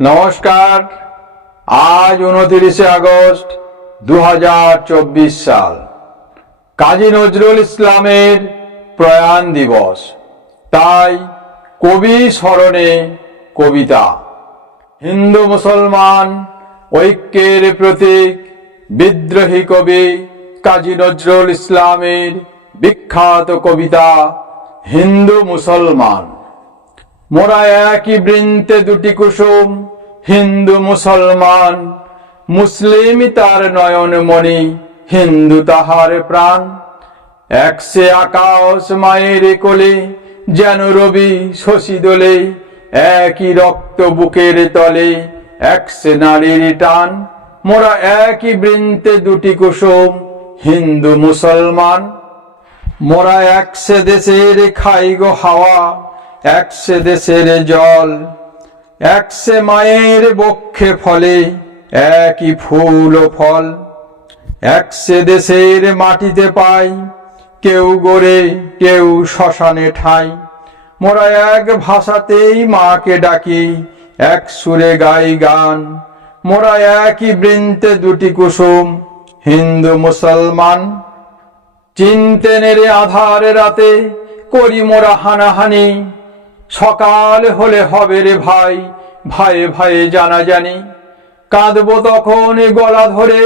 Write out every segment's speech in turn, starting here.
নমস্কার। আজ উনতিরিশে আগস্ট দু হাজার চব্বিশ সাল। কাজী নজরুল ইসলামের প্রয়াণ দিবস। তাই কবি স্মরণে কবিতা। হিন্দু মুসলমান ঐক্যের প্রতীক বিদ্রোহী কবি কাজী নজরুল ইসলামের বিখ্যাত কবিতা হিন্দু মুসলমান। মোরা একই বৃন্তে দুটি কুসুম, হিন্দু মুসলমান। মুসলিম তার নয়ন মণি, হিন্দু তাহার প্রাণ। একসে আকাশ মায়ের কোলে, যেন রবি শশী দোলে, একই রক্ত বুকের তলে, একসে নারীর টান। মোরা একই বৃন্তে দুটি কুসুম, হিন্দু মুসলমান। মোরা একসে দেশের খাই গো হাওয়া একসে দেশের জল, একসে মায়ের বক্ষে ফলে, একই ফুল ও ফল। একসে দেশের মাটিতে পাই, কেউ গড়ে, কেউ শ্মশানে ঠাই। মোরা এক ভাষাতেই মাকে ডাকি, এক সুরে গাই গান। মোরা একই বৃন্তে দুটি কুসুম, হিন্দু, মুসলমান। চিনতে নেড়ে আধারে রাতে করি মোরা হানাহানি। সকাল হলে হবে রে ভাই ভাইয়ে ভাইয়ে জানা জানি কাঁদবো তখন গলা ধরে,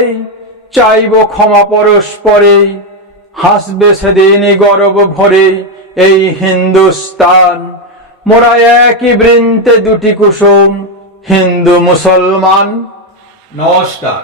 চাইব ক্ষমা পরস্পরে। হাসবে সেদিন গরব ভরে এই হিন্দুস্তান। মোরা একই বৃন্তে দুটি কুসুম, হিন্দু মুসলমান। নমস্কার।